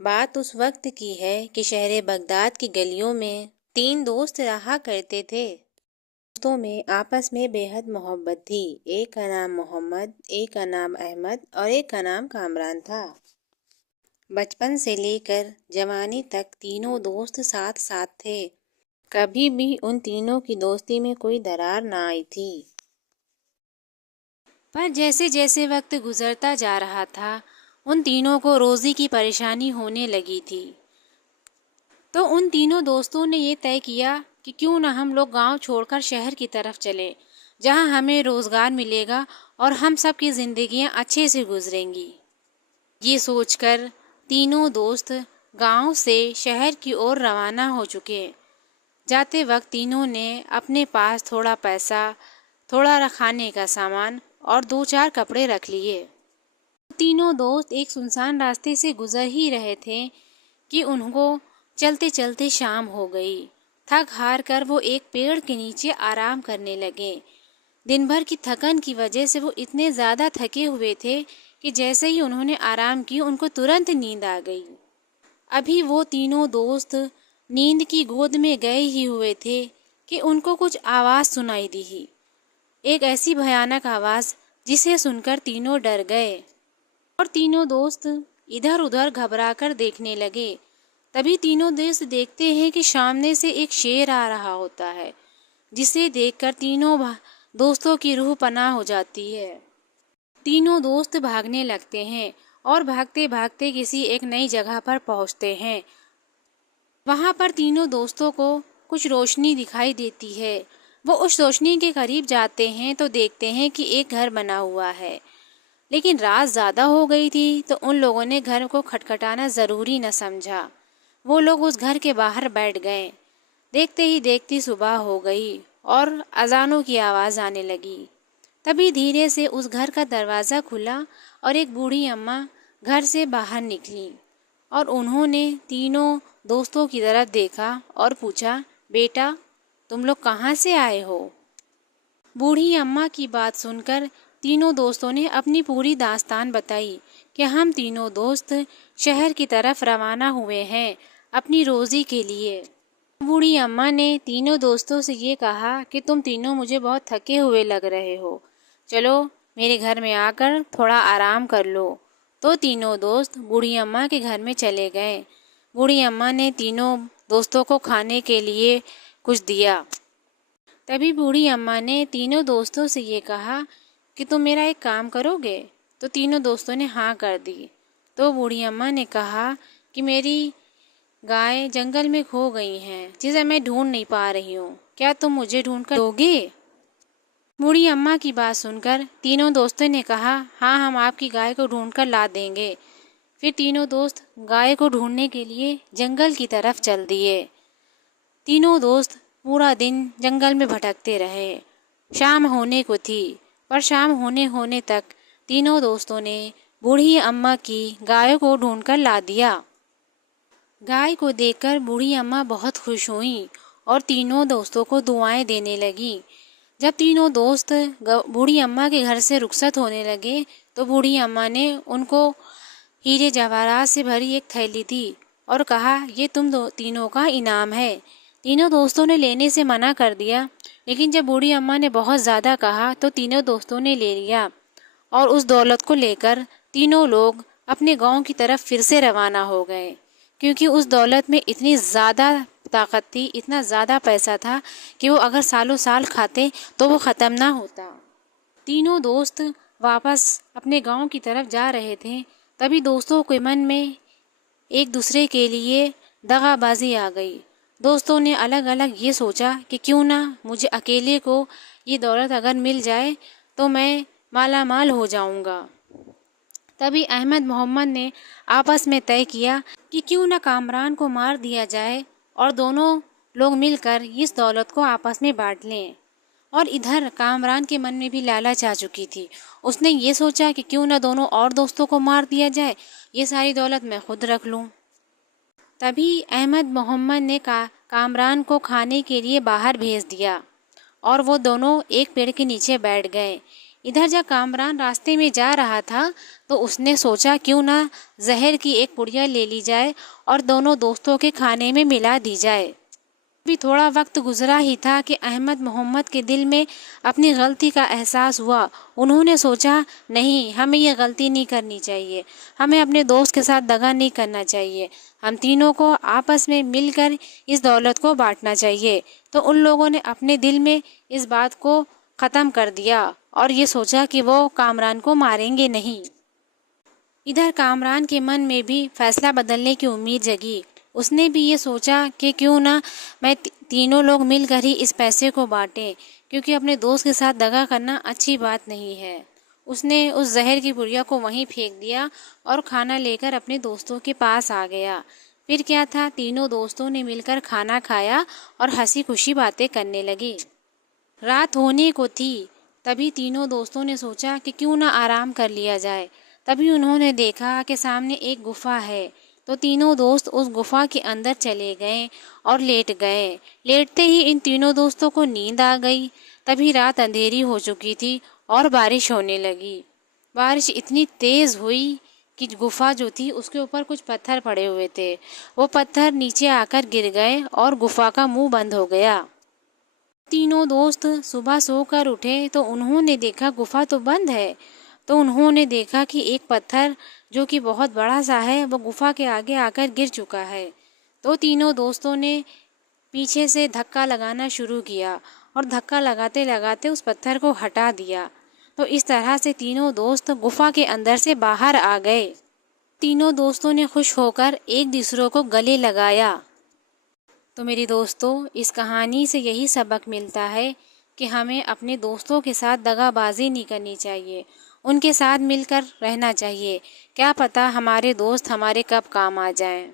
बात उस वक्त की है कि शहर बगदाद की गलियों में 3 दोस्त रहा करते थे। दोस्तों में आपस में बेहद मोहब्बत थी। एक का नाम मोहम्मद, एक का नाम अहमद और एक का नाम कामरान था। बचपन से लेकर जवानी तक तीनों दोस्त साथ साथ थे। कभी भी उन तीनों की दोस्ती में कोई दरार ना आई थी। पर जैसे जैसे वक्त गुजरता जा रहा था, उन तीनों को रोजी की परेशानी होने लगी थी। तो उन तीनों दोस्तों ने ये तय किया कि क्यों ना हम लोग गांव छोड़कर शहर की तरफ चलें, जहां हमें रोजगार मिलेगा और हम सब की जिंदगियां अच्छे से गुजरेंगी। ये सोचकर तीनों दोस्त गांव से शहर की ओर रवाना हो चुके। जाते वक्त तीनों ने अपने पास थोड़ा पैसा, थोड़ा खाने का सामान और 2-4 कपड़े रख लिए। तीनों दोस्त एक सुनसान रास्ते से गुजर ही रहे थे कि उनको चलते चलते शाम हो गई। थक हार कर वो एक पेड़ के नीचे आराम करने लगे। दिन भर की थकन की वजह से वो इतने ज़्यादा थके हुए थे कि जैसे ही उन्होंने आराम की उनको तुरंत नींद आ गई। अभी वो तीनों दोस्त नींद की गोद में गए ही हुए थे कि उनको कुछ आवाज़ सुनाई दी। एक ऐसी भयानक आवाज़ जिसे सुनकर तीनों डर गए और तीनों दोस्त इधर उधर घबराकर देखने लगे। तभी तीनों दोस्त देखते हैं कि सामने से एक शेर आ रहा होता है, जिसे देखकर तीनों दोस्तों की रूह पनाह हो जाती है। तीनों दोस्त भागने लगते हैं और भागते भागते किसी एक नई जगह पर पहुंचते हैं। वहां पर तीनों दोस्तों को कुछ रोशनी दिखाई देती है। वो उस रोशनी के करीब जाते हैं तो देखते हैं कि एक घर बना हुआ है। लेकिन रात ज़्यादा हो गई थी तो उन लोगों ने घर को खटखटाना ज़रूरी न समझा। वो लोग उस घर के बाहर बैठ गए। देखते ही देखती सुबह हो गई और अजानों की आवाज़ आने लगी। तभी धीरे से उस घर का दरवाज़ा खुला और एक बूढ़ी अम्मा घर से बाहर निकली और उन्होंने तीनों दोस्तों की तरफ देखा और पूछा, बेटा तुम लोग कहाँ से आए हो? बूढ़ी अम्मा की बात सुनकर तीनों दोस्तों ने अपनी पूरी दास्तान बताई कि हम तीनों दोस्त शहर की तरफ रवाना हुए हैं अपनी रोजी के लिए। बूढ़ी अम्मा ने तीनों दोस्तों से ये कहा कि तुम तीनों मुझे बहुत थके हुए लग रहे हो, चलो मेरे घर में आकर थोड़ा आराम कर लो। तो तीनों दोस्त बूढ़ी अम्मा के घर में चले गए। बूढ़ी अम्मा ने तीनों दोस्तों को खाने के लिए कुछ दिया। तभी बूढ़ी अम्मा ने तीनों दोस्तों से ये कहा कि तुम मेरा एक काम करोगे? तो तीनों दोस्तों ने हाँ कर दी। तो बूढ़ी अम्मा ने कहा कि मेरी गाय जंगल में खो गई हैं, जिसे मैं ढूंढ नहीं पा रही हूँ, क्या तुम मुझे ढूंढ कर दोगे? बूढ़ी अम्मा की बात सुनकर तीनों दोस्तों ने कहा, हाँ हम आपकी गाय को ढूंढ कर ला देंगे। फिर तीनों दोस्त गाय को ढूंढने के लिए जंगल की तरफ चल दिए। तीनों दोस्त पूरा दिन जंगल में भटकते रहे। शाम होने को थी, पर शाम होने होने तक तीनों दोस्तों ने बूढ़ी अम्मा की गाय को ढूंढकर ला दिया। गाय को देखकर बूढ़ी अम्मा बहुत खुश हुई और तीनों दोस्तों को दुआएं देने लगी। जब तीनों दोस्त बूढ़ी अम्मा के घर से रुखसत होने लगे तो बूढ़ी अम्मा ने उनको हीरे जवाहरात से भरी एक थैली दी और कहा, ये तुम तीनों का इनाम है। तीनों दोस्तों ने लेने से मना कर दिया, लेकिन जब बूढ़ी अम्मा ने बहुत ज़्यादा कहा तो तीनों दोस्तों ने ले लिया और उस दौलत को लेकर तीनों लोग अपने गांव की तरफ फिर से रवाना हो गए, क्योंकि उस दौलत में इतनी ज़्यादा ताकत थी, इतना ज़्यादा पैसा था कि वो अगर सालों साल खाते तो वो ख़त्म ना होता। तीनों दोस्त वापस अपने गांव की तरफ जा रहे थे, तभी दोस्तों के मन में एक दूसरे के लिए दगाबाजी आ गई। दोस्तों ने अलग अलग ये सोचा कि क्यों ना मुझे अकेले को ये दौलत अगर मिल जाए तो मैं माला माल हो जाऊंगा। तभी अहमद मोहम्मद ने आपस में तय किया कि क्यों न कामरान को मार दिया जाए और दोनों लोग मिलकर इस दौलत को आपस में बांट लें। और इधर कामरान के मन में भी लालच आ चुकी थी। उसने ये सोचा कि क्यों न दोनों और दोस्तों को मार दिया जाए, ये सारी दौलत मैं खुद रख लूं। तभी अहमद मोहम्मद ने कामरान को खाने के लिए बाहर भेज दिया और वो दोनों एक पेड़ के नीचे बैठ गए। इधर जब कामरान रास्ते में जा रहा था तो उसने सोचा क्यों ना जहर की एक पुड़िया ले ली जाए और दोनों दोस्तों के खाने में मिला दी जाए। अभी थोड़ा वक्त गुजरा ही था कि अहमद मोहम्मद के दिल में अपनी गलती का एहसास हुआ। उन्होंने सोचा, नहीं, हमें यह गलती नहीं करनी चाहिए, हमें अपने दोस्त के साथ दगा नहीं करना चाहिए, हम तीनों को आपस में मिलकर इस दौलत को बांटना चाहिए। तो उन लोगों ने अपने दिल में इस बात को ख़त्म कर दिया और ये सोचा कि वो कामरान को मारेंगे नहीं। इधर कामरान के मन में भी फैसला बदलने की उम्मीद जगी। उसने भी ये सोचा कि क्यों ना मैं तीनों लोग मिलकर ही इस पैसे को बांटें, क्योंकि अपने दोस्त के साथ दगा करना अच्छी बात नहीं है। उसने उस जहर की पुड़िया को वहीं फेंक दिया और खाना लेकर अपने दोस्तों के पास आ गया। फिर क्या था, तीनों दोस्तों ने मिलकर खाना खाया और हंसी खुशी बातें करने लगे। रात होने को थी, तभी तीनों दोस्तों ने सोचा कि क्यों ना आराम कर लिया जाए। तभी उन्होंने देखा कि सामने एक गुफा है, तो तीनों दोस्त उस गुफा के अंदर चले गए और लेट गए। लेटते ही इन तीनों दोस्तों को नींद आ गई। तभी रात अंधेरी हो चुकी थी और बारिश होने लगी। बारिश इतनी तेज़ हुई कि गुफा जो थी उसके ऊपर कुछ पत्थर पड़े हुए थे, वो पत्थर नीचे आकर गिर गए और गुफा का मुंह बंद हो गया। तीनों दोस्त सुबह सोकर उठे तो उन्होंने देखा गुफा तो बंद है। तो उन्होंने देखा कि एक पत्थर जो कि बहुत बड़ा सा है वो गुफा के आगे आकर गिर चुका है। तो तीनों दोस्तों ने पीछे से धक्का लगाना शुरू किया और धक्का लगाते लगाते उस पत्थर को हटा दिया। तो इस तरह से तीनों दोस्त गुफा के अंदर से बाहर आ गए। तीनों दोस्तों ने खुश होकर एक दूसरों को गले लगाया। तो मेरे दोस्तों, इस कहानी से यही सबक मिलता है कि हमें अपने दोस्तों के साथ दगाबाजी नहीं करनी चाहिए, उनके साथ मिलकर रहना चाहिए। क्या पता हमारे दोस्त हमारे कब काम आ जाएं।